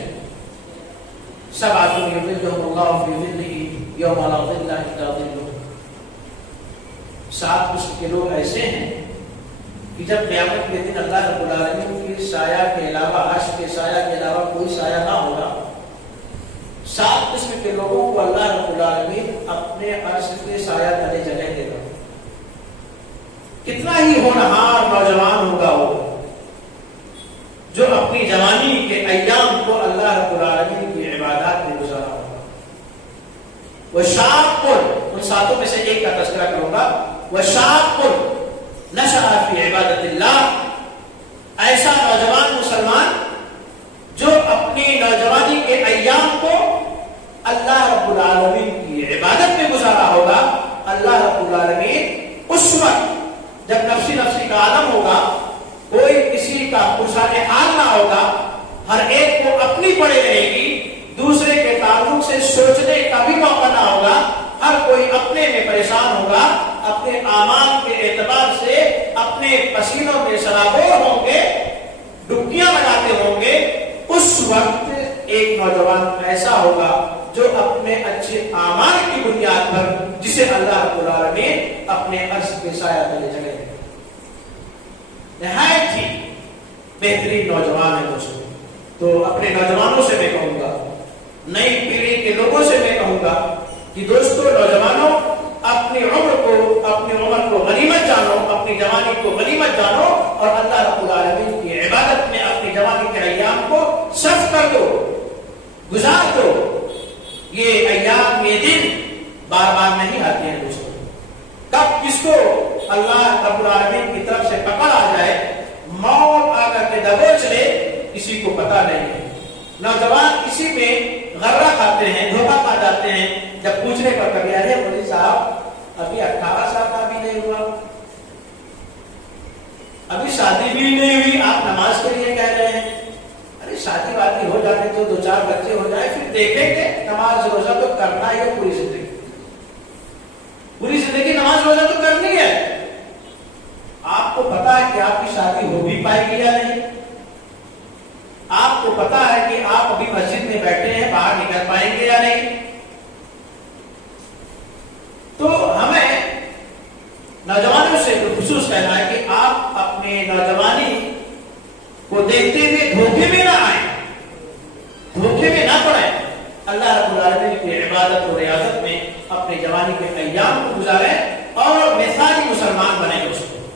سبعۃ یظلهم اللہ فی ظلہ یوم لا ظل الا ظلہ، 7 قسم کے لوگ ایسے ہیں کہ جب قیامت کے دن اللہ رب العالمین کی سایہ کے علاوہ، عرش کے سایہ کے علاوہ کوئی سایہ نہ ہوگا، 7 قسم کے لوگوں کو اللہ رب العالمین اپنے عرش کے سایہ تلے جگہ دے گا۔ کتنا ہی ہونہار نوجوان ہوگا وہ، جو اپنی جوانی کے ایام کو اللہ رب العالمین کی عبادات میں گزارا ہوگا۔ وشاب، ان 7 میں سے ایک کا تذکرہ کروں گا، وشاب نشأ فی عبادت اللہ، ایسا نوجوان مسلمان جو اپنی نوجوانی کے ایام کو اللہ رب العالمین کی عبادت میں گزارا ہوگا۔ اللہ رب العالمین اس وقت جب نفسی کا عالم ہوگا، کوئی کسی کا پرسان حال نہ ہوگا، ہر ایک کو اپنی پڑے رہے گی، دوسرے کے تعلق سے سوچنے کا بھی موقع نہ ہوگا، ہر کوئی اپنے میں پریشان ہوگا، اپنے اعمال کے اعتبار سے اپنے پسینوں میں سرابور ہوں گے، ڈبکیاں لگاتے ہوں گے۔ اس وقت ایک نوجوان ایسا ہوگا جو اپنے اچھے اعمال کی بنیاد پر، جسے اللہ رب العالمین اپنے عرش کے سایہ تلے جگہ دے، نہایت ہی بہترین نوجوان ہے دوستوں۔ تو اپنے نوجوانوں سے میں کہوں گا، نئی پیڑھی کے لوگوں سے میں کہوں گا کہ دوستوں، نوجوانوں اپنی عمر جوانی کو غنیمت جانو اور اللہ رب العالمین کی عبادت میں اپنی جوانی کے ایام کو صرف کر دو، گزار دو۔ یہ ایام، یہ دن بار بار نہیں آتے ہیں دوستوں، کب کس کو اللہ رب العالمین کی طرف سے پکڑ آ جائے، موت آ کر کے دبوچ لے، کسی کو پتا نہیں ہے۔ نوجوان اسی میں غرہ کھاتے ہیں، دھوکہ کھا جاتے ہیں۔ جب پوچھنے پر کبھی ارے مولوی صاحب ابھی 18 سال کا بھی نہیں ہوا، ابھی شادی بھی نہیں ہوئی، آپ نماز کے لیے کہہ رہے ہیں؟ ارے شادی وادی ہو جانے تو 2-4 بچے ہو جائے، پھر دیکھیں گے، نماز روزہ تو کرنا ہی ہے پوری زندگی، پوری زندگی نماز روزہ تو کرنی ہے۔ آپ کو پتا ہے کہ آپ کی شادی ہو بھی پائے گی یا نہیں؟ آپ کو پتا ہے کہ آپ ابھی مسجد میں بیٹھے ہیں، باہر نکل پائیں گے یا نہیں؟ تو ہمیں نوجوانوں سے خصوص کہنا ہے کہ آپ اپنے نوجوانی کو دیکھتے ہوئے دھوکے میں نہ آئیں، دھوکے میں نہ پڑیں، اللہ رب العالمین کی عبادت اور ریاضت میں اپنے جوانی کے ایام کو گزاریں اور مثالی مسلمان بنیں اس کو۔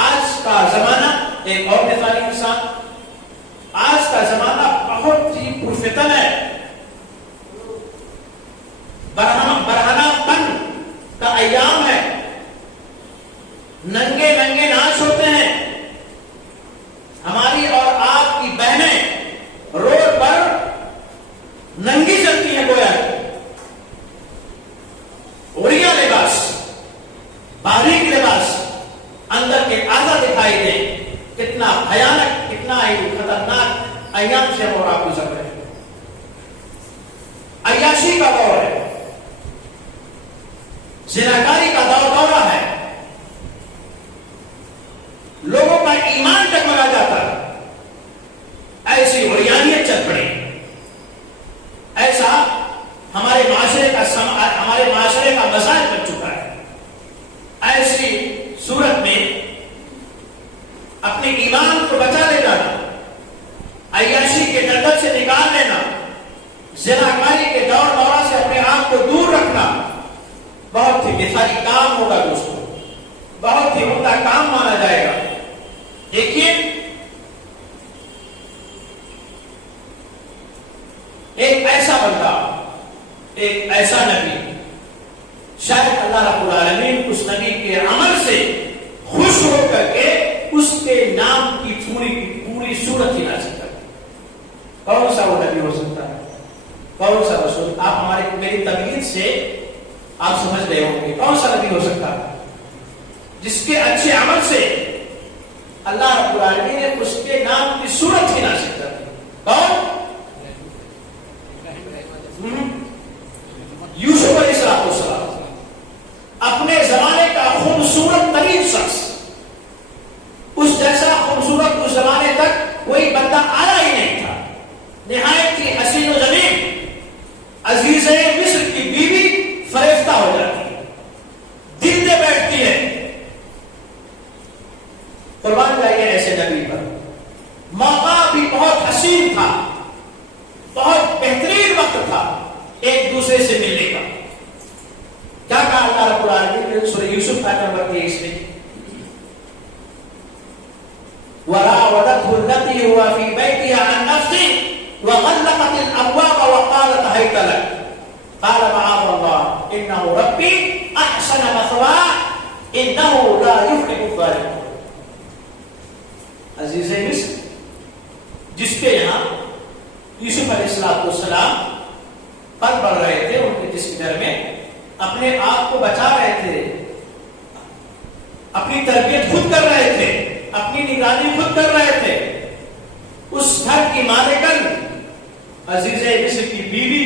آج کا زمانہ ایک اور مثالی انسان، آج کا زمانہ بہت ہی پرفتن ہے، برہنہ پن کا ایام ہے، ننگے ننگے ناچ ہوتے ہیں، ہماری اور آپ کی بہنیں روڈ پر ننگی چلتی ہیں، گویا اڑیا لباس، باریک لباس، اندر کے آدھا دکھائی دیں۔ کتنا بھیانک، کتنا ہی خطرناک ایام سے ہم اور آپ گزر رہے ہیں۔ عیاشی کا دور ہے، زناکاری کا دورہ ہے، لوگوں کا ایمان ڈگمگا جاتا ہے، ایسی عریانیت چل پڑی، ایسا ہمارے معاشرے کا مسائل بن چکا ہے۔ ایسی صورت میں اپنے ایمان کو بچا لے جانا، عیاشی کے دلدل سے نکال لینا، زناکاری کے دورہ سے اپنے آپ کو دور رکھنا بہت ہی مثالی کام ہوگا دوستوں، بہت ہی عمدہ کام مانا جائے گا۔ لیکن ایک ایسا بندہ، ایک ایسا نبی، شاید اللہ رب العالمین اس نبی کے عمل سے خوش ہو کر کے اس کے نام کی پوری صورت ہی نہ سکتا۔ کون سا وہ نبی ہو سکتا ہے؟ کون سا رسول؟ آپ میری تقریر سے آپ سمجھ رہے ہوں گے کون سا نبی ہو سکتا ہے جس کے اچھے عمل سے اللہ رب العالمین نے اس کے نام کی صورت ہی نہ سکتا؟ کون؟ یوسف علیہ السلام، اپنے زمانے کا خوبصورت ترین شخص، اس جیسا خوبصورت اس زمانے تک کوئی بندہ آیا ہی نہیں تھا، نہایت ہی حسین و جمیل، عزیز مصر کی بیوی فریفتہ ہو جاتی ہے، دل میں بیٹھتی ہے۔ قربان جائیے ایسے نبی پر۔ موقع بھی بہت حسین تھا، بہت بہترین وقت تھا ایک دوسرے سے ملنے کا۔ کیا کہا اللہ رب العالمین نے سورہ یوسف آیت نمبر 23 میں؟ وراودته التي هو في بيتها عن نفسه وغلقت الابواب وقالت هيت لك قال معاذ الله انه ربي احسن مثواي انه لا يفلح الظالمون۔ عزیز مصر، جس کے یہاں یوسف علیہ السلام پل بڑھ رہے تھے، ان کے جس گھر میں اپنے آپ کو بچا رہے تھے، اپنی تربیت خود کر رہے تھے، اپنی نگرانی خود کر رہے تھے، اس گھر کی مالکن عزیز مصر کی بیوی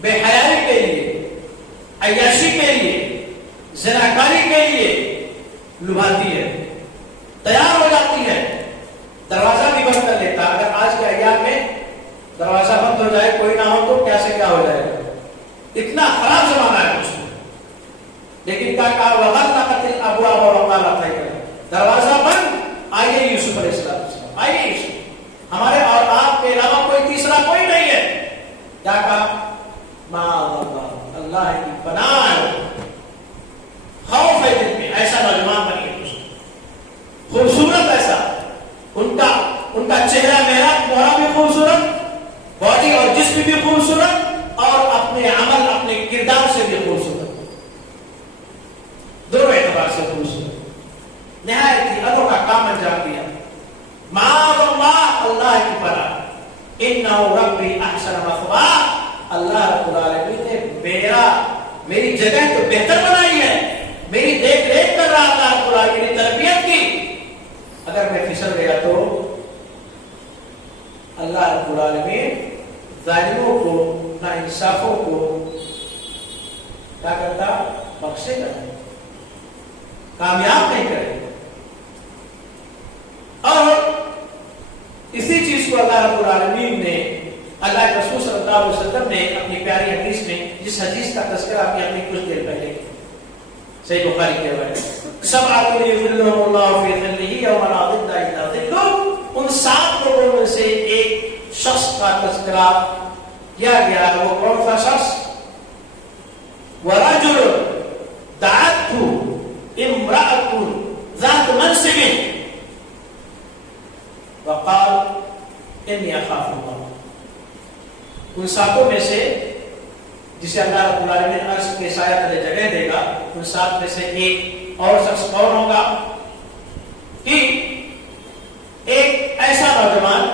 بے حیائی کے لیے، عیاشی کے لیے، زناکاری کے لیے لبھاتی ہے، تیار ہو جاتی ہے، دروازہ بھی بند کر لیتا۔ اگر آج کے ایام میں دروازہ بند ہو جائے، کوئی نہ ہو تو کیا سے کیا ہو جائے گا، اتنا خراب زمانہ ہے اس میں۔ لیکن کیا کہا؟ وغلقت الابواب وقالت هيت لك، دروازہ بند، آئیے یوسف علیہ السلام، آئیے یوسف، ہمارے اور آپ کے علاوہ کوئی تیسرا کوئی نہیں ہے۔ کیا کہا؟ معاذ اللہ، اللہ کی پناہ، خوف ہے دل میں ایسا نہ کا چہرہ میرا موہرا بھی خوبصورت، باڈی اور جسم بھی خوبصورت، اور اپنے عمل اپنے کردار سے بھی خوبصورت، دونوں اعتبار سے خوبصورت، نہایت ہی انوکھا کام انجام دیا. معاذ اللہ کی پناہ، انہ ربی احسن مثواہ، اللہ رب العالمین نے میری جگہ تو بہتر بنائی ہے، میری دیکھ ریکھ کر رہا اللہ رب العالمین نے تربیت کی. اگر میں پھسل گیا تو اللہ رب العالمین ظالموں کو، ناانصافوں کو کیا کرتا؟ بخشے گا، کامیاب نہیں کرے. اور اسی چیز کو اللہ رب العالمین نے، اللہ کے رسول صلی اللہ علیہ وسلم نے اپنی پیاری حدیث میں، جس حدیث کا تذکرہ آپ نے اپنی کچھ دیر پہلے صحیح بخاری کے بارے سبعۃ یظلهم اللہ فی ظلہ یوم لا ظل الا ظلہ، ان 7 لوگوں میں سے ایک شخص کا تذکرہ کیا گیا. وہ کون سا شخص؟ ورجل دعته امرأة ذات منصب وقال انی اخاف اللہ. ان 7 میں سے جسے اللہ رب العالمین عرش کے سایہ تلے جگہ دے گا، ان 7 میں سے ایک اور شخص کون ہوگا کہ ایک ایسا نوجوان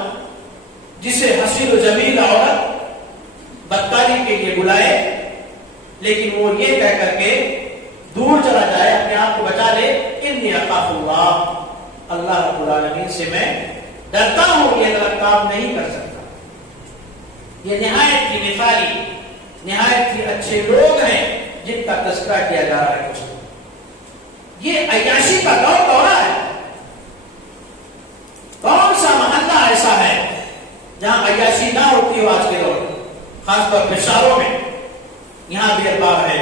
جسے حسین و جمیل عورت بدکاری کے لیے بلائے، لیکن وہ یہ کہہ کر کے دور چلا جائے، اپنے آپ کو بچا لے، انی اخاف اللہ، اللہ رب العالمین سے میں ڈرتا ہوں، یہ غلط کام نہیں کر سکتا. یہ نہایت ہی مثالی، نہایت ہی اچھے لوگ ہیں جن کا تذکرہ کیا جا رہا ہے. یہ عیاشی کا دورہ ہے. کون سا محلہ ایسا ہے جہاں عیاشی نہ ہوتی ہو آج کے دور میں؟ خاص طور پہ شہروں میں. یہاں بیئر بار ہے،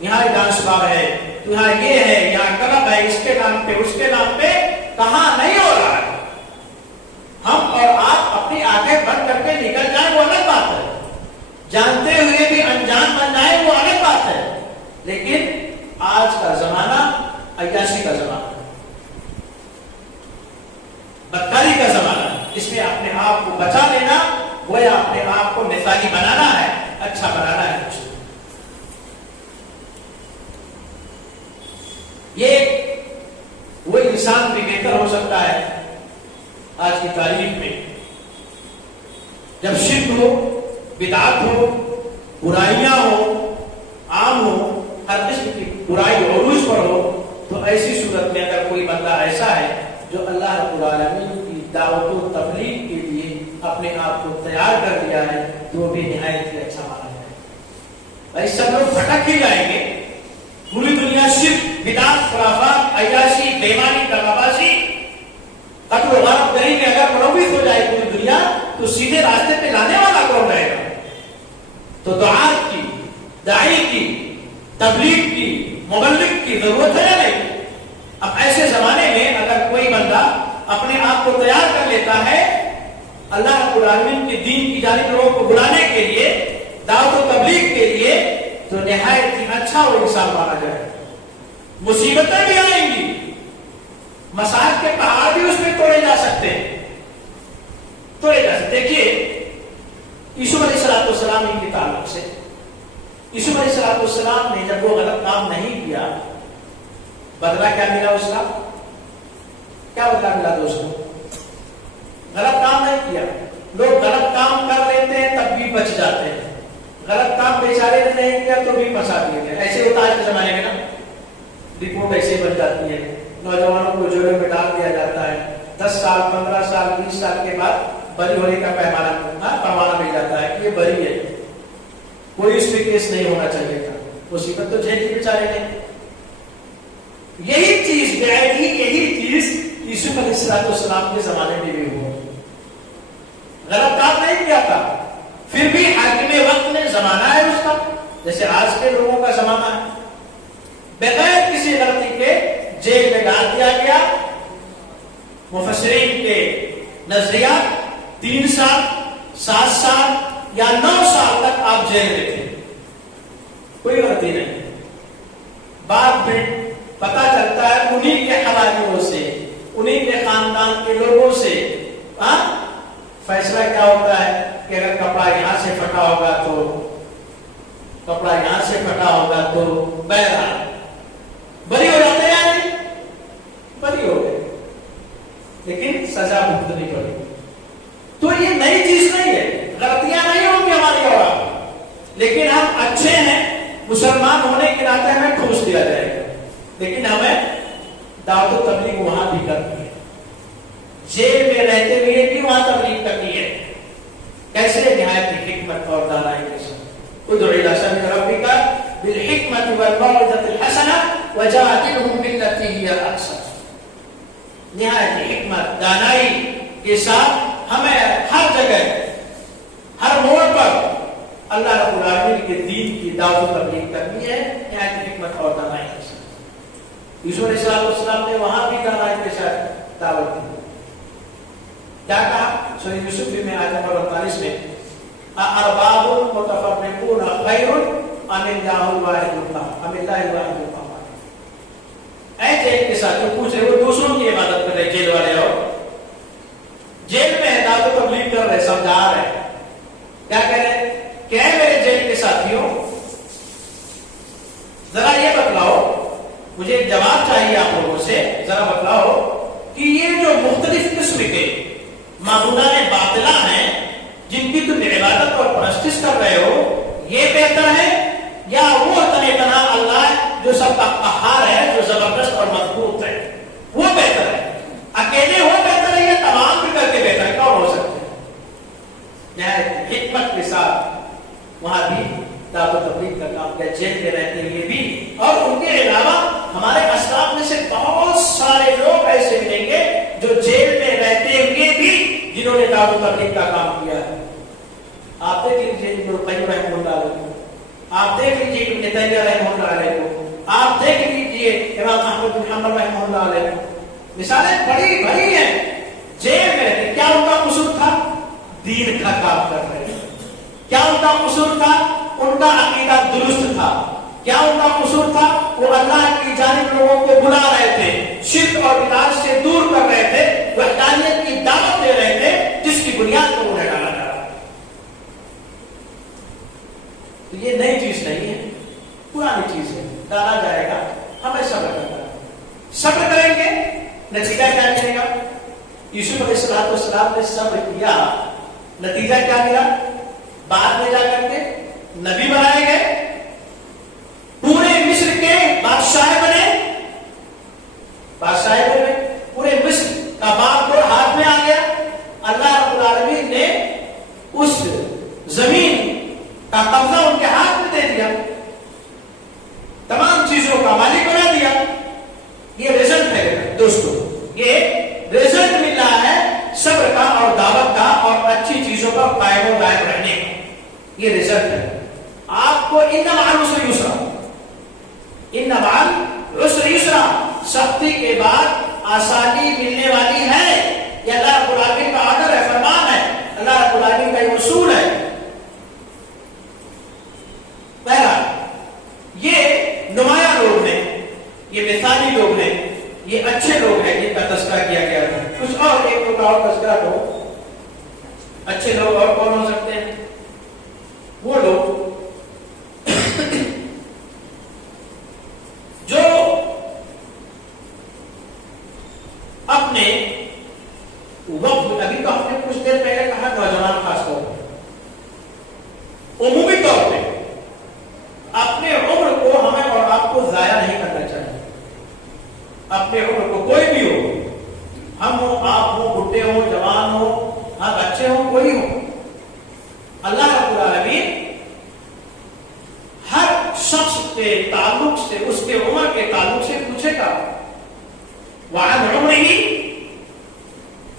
یہاں ڈانس بار ہے، یہاں یہ ہے، یہاں کلب ہے، اس کے نام پہ اس کے نام پہ. کہاں نہیں ہو رہا ہے. ہم اور آپ اپنی آنکھیں بند کر کے نکل جائیں وہ الگ بات ہے، جانتے ہوئے بھی انجان بن جائے وہ الگ بات ہے. لیکن آج کا زمانہ عیاشی کا زمانہ ہے، بدکاری کا زمانہ ہے. اس میں اپنے آپ کو بچا لینا، وہ یا اپنے آپ کو مثالی بنانا ہے، اچھا بنانا ہے. یہ وہ انسان بھی بہتر ہو سکتا ہے آج کی تاریخ میں جب شرک ہو، بدعت ہو، برائیاں ہو، عام ہو، ہر قسم کی برائی عروج پر ہو. تو ایسی صورت میں اگر کوئی بندہ ایسا ہے جو اللہ رب العالمین کی دعوت و تبلیغ کے لیے اپنے آپ کو تیار کر دیا ہے تو وہ بھی نہایت ہی اچھا مانا ہے. بھائی سب لوگ بھٹک ہی جائیں گے، پوری دنیا شرک، بدعت، خرافات، عیاشی، بےمانی، دغابازی، قتل و غارت گری میں اگر ملوث ہو جائے پوری دنیا تو سیدھے راستے پہ لانے والا کون رہے گا؟ تو دعات کی، داعی کی، تبلیغ کی، مبلغ کی ضرورت ہے یا نہیں؟ اب ایسے زمانے میں اگر کوئی بندہ اپنے آپ کو تیار کر لیتا ہے اللہ رب العالمین کے دین کی جانب لوگوں کو بلانے کے لیے، دعوت و تبلیغ کے لیے، تو نہایت ہی اچھا وہ انسان مانا جائے. مصیبتیں بھی آئیں گی، مسائل کے پہاڑ بھی اس میں توڑے جا سکتے ہیں، توڑے جا سکتے. دیکھیے یوسف علیہ السلام کے تعلق سے، یوسف علیہ السلام نے جب وہ غلط کام نہیں کیا، بدلہ کیا ملا اس کا؟ کیا بدلہ ملا دوستوں؟ غلط کام نہیں کیا. لوگ غلط کام کر لیتے ہیں تب بھی بچ جاتے ہیں، غلط کام بیچارے نے نہیں کیا تو بھی پھنسا دیے گئے. ایسے ہوتا ہے آج کے زمانے میں نا، رپورٹ ایسے بن جاتی ہے، نوجوانوں کو جیلوں میں ڈال دیا جاتا ہے، 10 سال 15 سال 20 سال کے بعد بری ہونے کا پروانہ مل جاتا ہے کہ یہ بری ہے، کوئی اس پہ کیس نہیں ہونا چاہیے تھا. مصیبت تو جیل کی بیچارے نے. یہی چیز یوسف علیہ السلام کے زمانے میں بھی ہوا. غلط کام نہیں کیا تھا، پھر بھی حاکم وقت نے زمانہ ہے اس کا، جیسے آج کے لوگوں کا زمانہ ہے، بغیر کسی غلطی کے جیل میں ڈال دیا گیا. مفسرین کے نظریات 3 سال 7 سال یا 9 سال تک آپ جیل میں تھے، کوئی غلطی نہیں. بعد میں پتا چلتا ہے انہی کے حوالیوں سے، انہی کے خاندان کے لوگوں سے فیصلہ کیا ہوتا ہے کہ اگر کپڑا یہاں سے پھٹا ہوگا تو بہرحال بری ہو جاتے ہیں نہیں بری ہو گئے، لیکن سزا بھگتنی پڑی۔ تو یہ نئی چیز نہیں ہے، غلطیاں نہیں ہوں گی ہماری اور، لیکن ہم اچھے ہیں، مسلمان ہونے کے ناطے ہمیں ٹھوس دیا جائے گا، لیکن ہمیں دعوت و تبلیغ وہاں بھی کرنی ہے، جیل میں رہتے ہوئے بھی وہاں تبلیغ کرنی ہے۔ کیسے؟ نہایت حکمت اور دانائی کے ساتھ۔ ادعو الی سبیل ربک بالحکمۃ والموعظۃ الحسنہ وجادلہم باللتی ہی احسن۔ نہایت حکمت دانائی کے ساتھ ہمیں ہر جگہ ہر موڑ پر اللہ رب العالمین کے دین کی دعوت و تبلیغ کرنی ہے، نہایت حکمت اور دانائی کے ساتھ۔ یوسف علیہ السلام نے وہاں بھی دانائی کے ساتھ دعوت دی۔ کیا کہا سورہ یوسف میں آیت نمبر 48 میں ارباب متفرقون خیر ام اللہ الواحد القہار۔ اے جیل کے ساتھ جو پوچھ رہے وہ دوسروں کی عبادت کر رہے، جیل والے، اور جیل میں دعوت و تبلیغ کر رہے، سمجھا رہے، کیا کہہ رہے کہ اے میرے جیل کے ساتھیوں ذرا یہ بتلاؤ، مجھے ایک جواب چاہیے آپ لوگوں سے، ذرا بتلاؤ کہ یہ جو مختلف قسم کے معبودان باطلہ ہیں جن کی تم عبادت اور پرستش کر رہے ہو، یہ بہتر ہے یا وہ تنہا اللہ جو سب کا قہار ہے، جو زبردست اور مضبوط ہے، وہ بہتر ہے؟ اکیلے وہ بہتر ہے یا تمام بھی کر کے بہتر ہے؟ کون ہو سکتے ہیں؟ حکمت کے ساتھ وہاں بھی دعوت و تبلیغ کا کام کیا، جیل میں رہتے ہوئے بھی، اور ان کے علاوہ ہمارے اسلاف میں سے بہت سارے لوگ ایسے ملیں گے جو جیل میں رہتے ہوئے بھی جنہوں نے دعوت و تبلیغ کا کام کیا ہے۔ آپ دیکھ لیجیے ابن القیم رحمہ اللہ علیہ، آپ دیکھ لیجیے ابن تیمیہ رحمہ اللہ علیہ کو، آپ دیکھ لیجیے امام احمد بن حنبل رحمہ اللہ علیہ، مثالیں بڑی بڑی ہیں، جیل میں کیا ان کا قصور تھا؟ دین کا کام کر رہے ہیں۔ کیا ان کا قصور تھا؟ ان کا عقیدہ درست تھا۔ کیا ان کا قصور تھا؟ وہ اللہ کی جانب لوگوں کو بلا رہے تھے، شرک اور بدعت سے دور کر رہے تھے، وحدانیت کی دعوت دے رہے تھے جس کی بنیاد پر انہیں ڈالا جا رہا ہے۔ تو یہ نئی چیز نہیں ہے، پرانی چیز ہے، ڈالا جائے گا، ہمیں صبر کرنا ہے۔ صبر کریں گے، نتیجہ کیا ملے گا؟ یوسف علیہ السلام نے صبر کیا، نتیجہ کیا ملا؟ بعد میں جا کر کے نبی بنائے گئے، پورے مصر کے بادشاہ بنے، پورے مصر کا باغ کو ہاتھ میں آ گیا۔ اللہ رب العالمین نے اس زمین کا قبضہ ان کے ہاتھ میں دے دیا، تمام چیزوں کا مالک بنا دیا۔ یہ رزلٹ ہے دوستو، یہ رزلٹ مل رہا ہے صبر کا اور دعوت کا اور اچھی چیزوں کا قائم و دائم رہنے کا، یہ رزلٹ ہے۔ آپ کو ان مع العسر یسرا، ان مع العسر یسرا، سختی کے بعد آسانی ملنے والی ہے، یہ اللہ رب العالمین کا آرڈر ہے، فرمان ہے، اللہ رب العالمین کا یہ اصول ہے۔ بہرحال یہ نمایاں لوگ ہیں، یہ مثالی لوگ ہیں، یہ اچھے لوگ ہیں جن کا تذکرہ کیا گیا ہے۔ کچھ اور ایک لوگ اور تذکرہ دو، اچھے لوگ اور کون ہو سکتے ہیں؟ وہ لوگ جو اپنے وقت، ابھی تو ہم نے کچھ دیر پہلے کہا نوجوان خاص طور پر، عمومی طور پہ اپنے عمر کو ہمیں اور آپ کو ضائع نہیں کرنا چاہیے۔ اپنے عمر کو، کوئی بھی ہو، ہم ہو، آپ ہو، بڈھے ہو، جوان ہو، ہاں بچے ہو، کوئی ہو، اللہ رب العالمین ہر شخص کے تعلق سے، اس کے عمر کے تعلق سے پوچھے گا، وعن عمره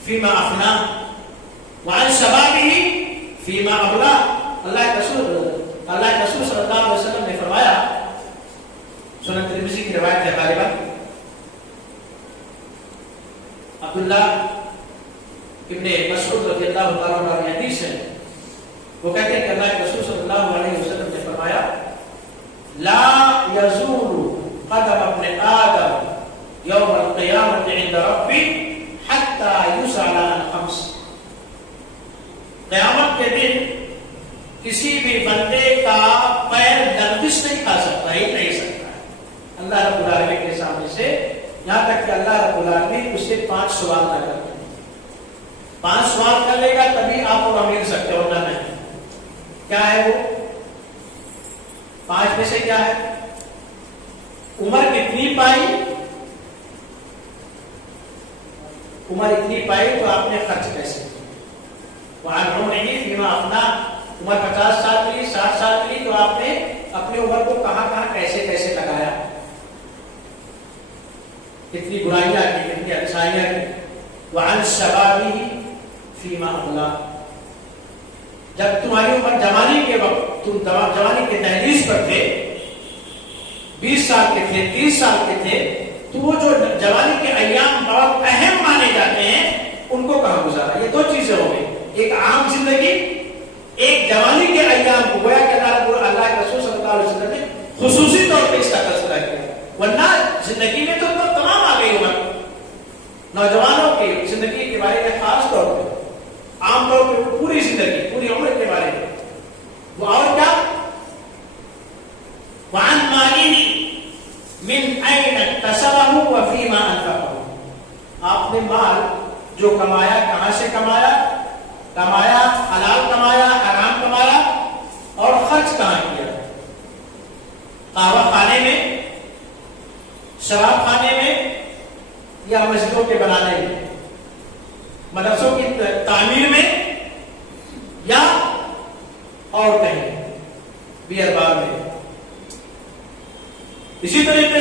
فيما افناه وعن شبابه فيما ابلاه۔ اللہ کے رسول صلی اللہ علیہ وسلم نے فرمایا، سنن ترمذی کی روایت ہے غالباً، عبداللہ ابن مسعود رضی اللہ تعالیٰ عنہ کی حدیث ہے، وہ کہتے ہیں کہ اللہ کے رسول صلی اللہ علیہ وسلم نے فرمایا، لا يزول قدم ابن آدم یوم القیامت عند ربی حتی یسأل عن خمس۔ کسی بھی بندے کا پیر لغزش نہیں کھا سکتا، ہی نہیں سکتا ہے اللہ رب العالمین کے سامنے سے، یہاں تک کہ اللہ رب العالمین اس سے 5 سوال نہ کرتے ہیں۔ 5 سوال کر لے گا تبھی آپ اور ہم مل سکتے ہو، نہ نہیں۔ کیا ہے وہ 5 میں سے؟ کیا ہے؟ عمر کتنی پائی؟ عمر اتنی پائی تو آپ نے خرچ کیسے کیا؟ وہاں نہیں فیما اپنا عمر 50 سال ملی، 60 سال ملی تو آپ نے اپنی عمر کو کہاں کہاں کیسے کیسے لگایا، کتنی برائیاں کی، کتنی اچھائیاں کی۔ وعن شبابہ فیما ابلا، جب تمہاری عمر جوانی کے وقت، تم جوانی کے دہلیز پر تھے، 20 سال کے تھے، 30 سال کے تھے، تو وہ جو جوانی کے ایام بہت اہم مانے جاتے ہیں ان کو کہاں گزارا؟ یہ 2 چیزیں ہو گئی، ایک عام زندگی، ایک جوانی کے ایام کو گویا کہ اللہ کے رسول صلی اللہ علیہ وسلم نے خصوصی طور پہ اس کا تذکرہ کیا، ورنہ زندگی میں تو تمام آ گئی عمر، نوجوانوں کی زندگی کے بارے میں خاص طور پہ، عام طور پہ پوری زندگی، پوری عمر کے بارے میں۔ وہ اور کیا؟ وعن ماله من اين اكتسبه وفيما انفقه، آپ نے مال جو کمایا کہاں سے کمایا، کمایا حلال کمایا، حرام کمایا، اور خرچ کہاں کیا؟ قہوہ خانے میں، شراب خانے میں، یا مسجدوں کے بنانے میں، مدرسوں کی تعمیر میں، یا اور کہیں بیئر بار میں۔ اسی طریقے